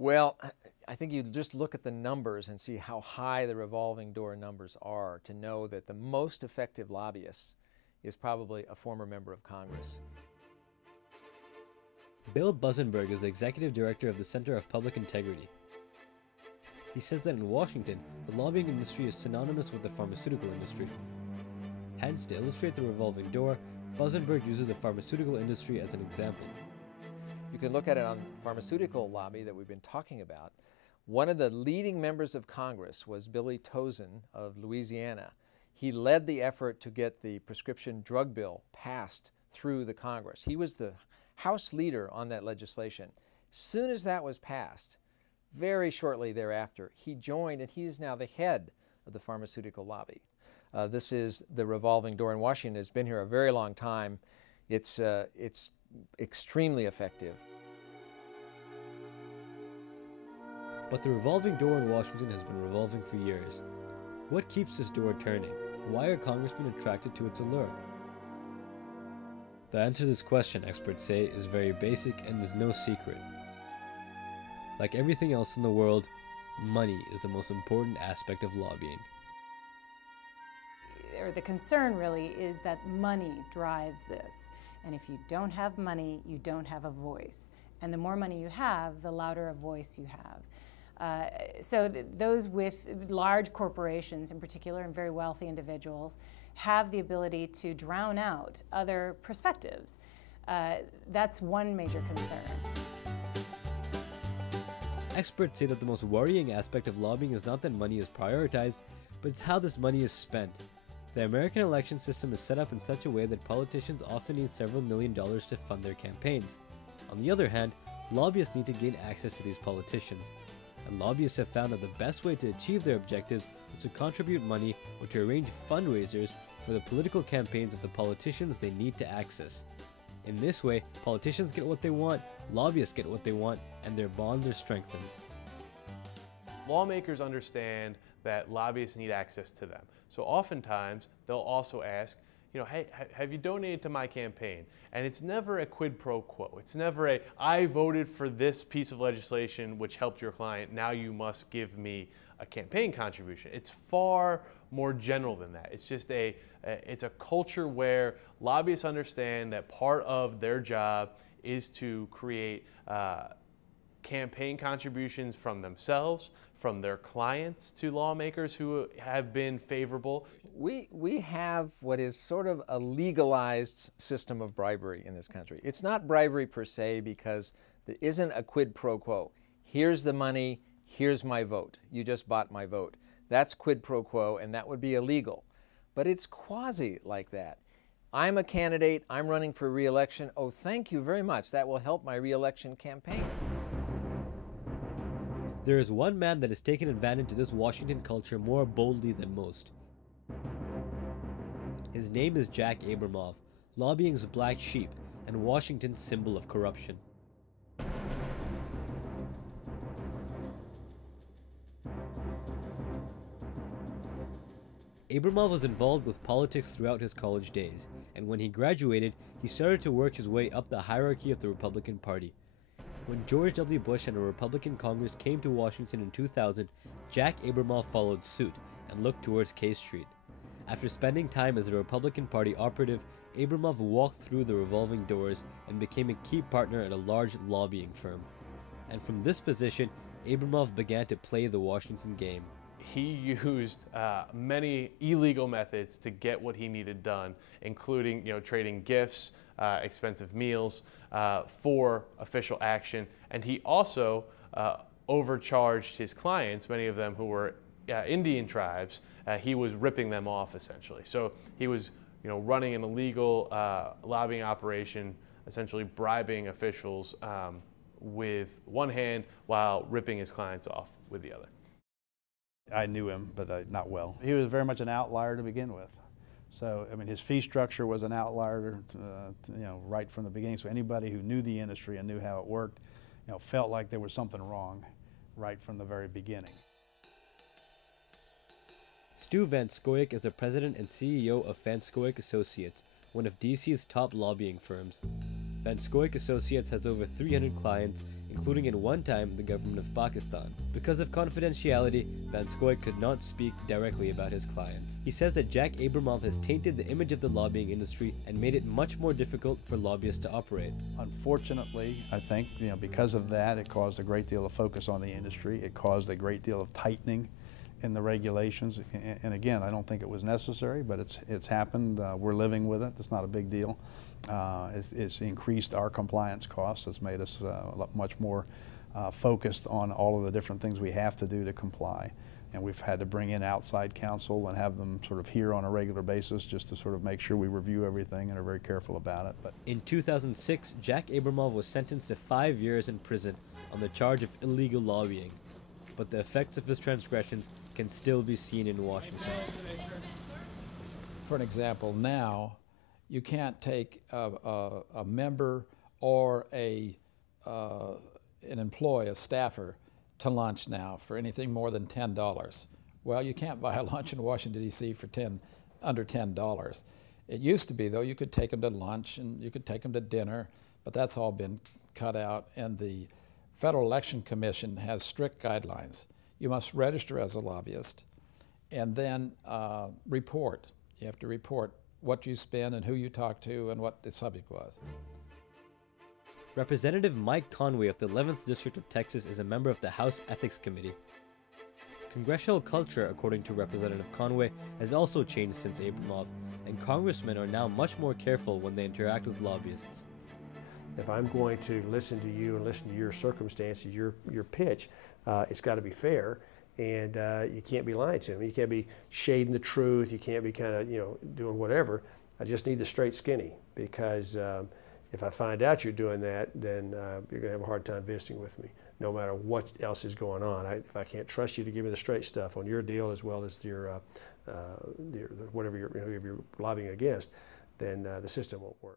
Well, I think you just look at the numbers and see how high the revolving door numbers are to know that the most effective lobbyist is probably a former member of Congress. Bill Buzenberg is the executive director of the Center of Public Integrity. He says that in Washington, the lobbying industry is synonymous with the pharmaceutical industry. Hence, to illustrate the revolving door, Buzenberg uses the pharmaceutical industry as an example. You can look at it on pharmaceutical lobby that we've been talking about. One of the leading members of Congress was Billy Tauzin of Louisiana. He led the effort to get the prescription drug bill passed through the Congress. He was the House leader on that legislation. Soon as that was passed, very shortly thereafter, he joined, and he is now the head of the pharmaceutical lobby. This is the revolving door in Washington. It's been here a very long time. It's extremely effective. But the revolving door in Washington has been revolving for years. What keeps this door turning? Why are congressmen attracted to its allure? The answer to this question, experts say, is very basic and is no secret. Like everything else in the world, money is the most important aspect of lobbying. Or the concern really is that money drives this. And if you don't have money, you don't have a voice. And the more money you have, the louder a voice you have. Those with large corporations in particular, and very wealthy individuals, have the ability to drown out other perspectives. That's one major concern. Experts say that the most worrying aspect of lobbying is not that money is prioritized, but it's how this money is spent. The American election system is set up in such a way that politicians often need several $million to fund their campaigns. On the other hand, lobbyists need to gain access to these politicians. And lobbyists have found that the best way to achieve their objectives is to contribute money or to arrange fundraisers for the political campaigns of the politicians they need to access. In this way, politicians get what they want, lobbyists get what they want, and their bonds are strengthened. Lawmakers understand that lobbyists need access to them. So oftentimes, they'll also ask, hey, have you donated to my campaign? And it's never a quid pro quo. It's never a, I voted for this piece of legislation which helped your client, now you must give me a campaign contribution. It's far more general than that. It's just it's a culture where lobbyists understand that part of their job is to create campaign contributions from themselves, from their clients to lawmakers who have been favorable. We have what is sort of a legalized system of bribery in this country. It's not bribery per se because there isn't a quid pro quo. Here's the money, here's my vote. You just bought my vote. That's quid pro quo, and that would be illegal. But it's quasi like that. I'm a candidate, I'm running for re-election. Oh, thank you very much. That will help my re-election campaign. There is one man that has taken advantage of this Washington culture more boldly than most. His name is Jack Abramoff, lobbying's black sheep and Washington's symbol of corruption. Abramoff was involved with politics throughout his college days, and when he graduated, he started to work his way up the hierarchy of the Republican Party. When George W. Bush and a Republican Congress came to Washington in 2000, Jack Abramoff followed suit and looked towards K Street. After spending time as a Republican Party operative, Abramoff walked through the revolving doors and became a key partner at a large lobbying firm. And from this position, Abramoff began to play the Washington game. He used many illegal methods to get what he needed done, including trading gifts, expensive meals for official action, and he also overcharged his clients, many of them who were Indian tribes. He was ripping them off essentially. So he was running an illegal lobbying operation, essentially bribing officials with one hand while ripping his clients off with the other. I knew him, but not well. He was very much an outlier to begin with. So, I mean, his fee structure was an outlier, right from the beginning. So anybody who knew the industry and knew how it worked, felt like there was something wrong right from the very beginning. Stu Van Scoyoc is the president and CEO of Van Scoyoc Associates, one of DC's top lobbying firms. Van Scoik Associates has over 300 clients, including at one time the government of Pakistan. Because of confidentiality, Van Scoik could not speak directly about his clients. He says that Jack Abramoff has tainted the image of the lobbying industry and made it much more difficult for lobbyists to operate. Unfortunately, I think because of that, it caused a great deal of focus on the industry. It caused a great deal of tightening in the regulations. And again, I don't think it was necessary, but it's happened. We're living with it. It's not a big deal. It's increased our compliance costs. It's made us much more focused on all of the different things we have to do to comply. And we've had to bring in outside counsel and have them sort of here on a regular basis just to sort of make sure we review everything and are very careful about it. But in 2006, Jack Abramoff was sentenced to 5 years in prison on the charge of illegal lobbying. But the effects of his transgressions can still be seen in Washington. For an example, now you can't take a member or an employee, a staffer, to lunch now for anything more than $10. Well, you can't buy a lunch in Washington, D.C. for under $10. It used to be, though, you could take them to lunch and you could take them to dinner, but that's all been cut out. And the Federal Election Commission has strict guidelines. You must register as a lobbyist and then report. You have to report what you spend and who you talk to and what the subject was. Representative Mike Conway of the 11th District of Texas is a member of the House Ethics Committee. Congressional culture, according to Representative Conway, has also changed since Abramoff, and congressmen are now much more careful when they interact with lobbyists. If I'm going to listen to you and listen to your circumstances, your pitch, it's got to be fair, and you can't be lying to me. You can't be shading the truth. You can't be kind of doing whatever. I just need the straight skinny, because if I find out you're doing that, then you're going to have a hard time visiting with me, no matter what else is going on. If I can't trust you to give me the straight stuff on your deal as well as your whatever you're lobbying against, then the system won't work.